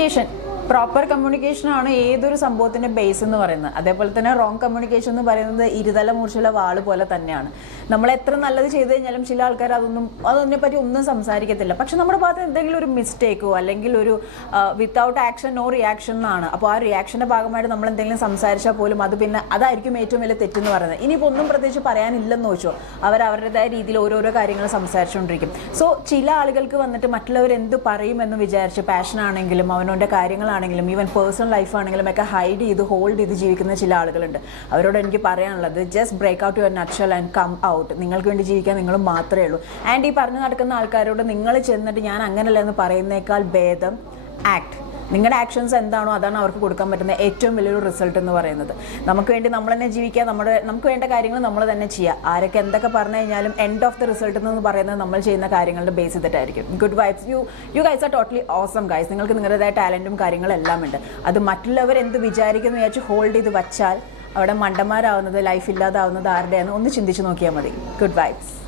Communication, proper കമ്മ്യൂണിക്കേഷനാണ് ഏതൊരു സംഭവത്തിൻ്റെ base എന്ന് പറയുന്നത്. അതേപോലെ തന്നെ റോങ് കമ്മ്യൂണിക്കേഷൻ എന്ന് പറയുന്നത് ഇരുതല മൂർച്ചയുള്ള വാള് പോലെ തന്നെയാണ്. നമ്മൾ എത്ര നല്ലത് ചെയ്ത് കഴിഞ്ഞാലും ചില ആൾക്കാർ അതിനെപ്പറ്റി ഒന്നും സംസാരിക്കത്തില്ല. പക്ഷെ നമ്മുടെ ഭാഗത്ത് എന്തെങ്കിലും ഒരു മിസ്റ്റേക്കോ അല്ലെങ്കിൽ ഒരു വിത്തൗട്ട് ആക്ഷൻ നോ റിയാക്ഷൻ എന്നാണ്. അപ്പോൾ ആ റിയാക്ഷൻ്റെ ഭാഗമായിട്ട് നമ്മൾ എന്തെങ്കിലും സംസാരിച്ചാൽ പോലും അത് പിന്നെ അതായിരിക്കും ഏറ്റവും വലിയ തെറ്റെന്ന് പറയുന്നത്. ഇനിയിപ്പോൾ ഒന്നും പ്രത്യേകിച്ച് പറയാനില്ലെന്ന് വെച്ചോ, അവരവരുടേതായ രീതിയിൽ ഓരോരോ കാര്യങ്ങൾ സംസാരിച്ചുകൊണ്ടിരിക്കും. സോ ചില ആളുകൾക്ക് വന്നിട്ട് മറ്റുള്ളവർ എന്ത് പറയുമെന്ന് വിചാരിച്ച് പാഷനാണെങ്കിലും അവനവൻ്റെ കാര്യങ്ങളാണെങ്കിലും ഈവൻ പേഴ്സണൽ ലൈഫ് ആണെങ്കിലും ഒക്കെ ഹോൾഡ് ചെയ്ത് ജീവിക്കുന്ന ചില ആളുകളുണ്ട്. അവരോട് എനിക്ക് പറയാനുള്ളത്, just break out your nutshell and come out. നിങ്ങൾക്ക് വേണ്ടി ജീവിക്കാൻ നിങ്ങൾ മാത്രമേ ഉള്ളൂ. ആൻഡ് ഈ പറഞ്ഞു നടക്കുന്ന ആൾക്കാരോട് നിങ്ങൾ ചെന്നിട്ട് ഞാൻ അങ്ങനെയല്ല എന്ന് പറയുന്നേക്കാൾ ഭേദം ആക്ട്. നിങ്ങളുടെ ആക്ഷൻസ് എന്താണോ അതാണ് അവർക്ക് കൊടുക്കാൻ പറ്റുന്ന ഏറ്റവും വലിയൊരു റിസൾട്ട് എന്ന് പറയുന്നത്. നമുക്ക് വേണ്ടി നമ്മൾ തന്നെ ജീവിക്കുക, നമുക്ക് വേണ്ട കാര്യങ്ങൾ നമ്മൾ തന്നെ ചെയ്യുക. ആരൊക്കെ എന്തൊക്കെ പറഞ്ഞു കഴിഞ്ഞാലും എൻഡ് ഓഫ് ദ റിസൾട്ട് എന്ന് പറയുന്നത് നമ്മൾ ചെയ്യുന്ന കാര്യങ്ങളുടെ ബേസ് ചെയ്തിട്ടായിരിക്കും. Good vibes. You guys are totally awesome guys. നിങ്ങൾക്ക് നിങ്ങളുടേതായ ടാലൻറ്റും കാര്യങ്ങളും എല്ലാം ഉണ്ട്. അത് മറ്റുള്ളവർ എന്ത് വിചാരിക്കുന്നു വിചാരിച്ച് ഹോൾഡ് ചെയ്ത് വച്ചാൽ അവിടെ മണ്ടന്മാരാവുന്നത്, ലൈഫ് ഇല്ലാതാവുന്നത് ആരുടെയാണ് ഒന്ന് ചിന്തിച്ച് നോക്കിയാൽ മതി. Good vibes.